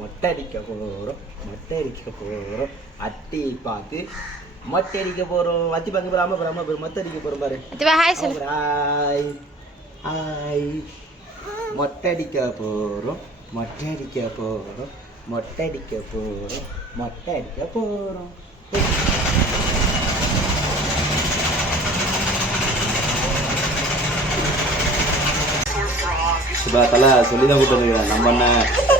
மொட்டை மொட்டடிக்க போகிறோம் அடிக்க போகிறோம் அட்டியை பார்த்து அடிக்க போகிறோம் வத்தி பார்க்க போகிறோம் ஆமாம் போகிறோம் அடிக்க போகிறோம் பாரு ஹாய் ஹாய் ஹாய் மொட்டடிக்க போகிறோம் மொட்டடிக்க போகிறோம் அடிக்க போகிறோம் மொட்டடிக்க போகிறோம் சுபா தலை சொல்லிதான் கூப்பிட்டு இருக்கிறேன் நம்ம என்ன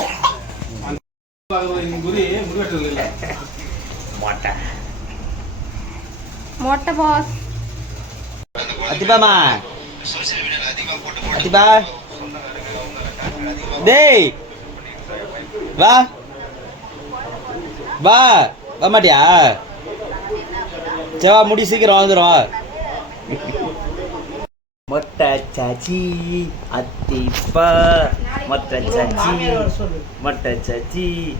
Mota. Mota bos. Atiba ma. Atiba. Dei. Ba. Ba. Ba mati ya. Coba mudi sih kira kira. Mata caci, atipa, mata caci, mata caci.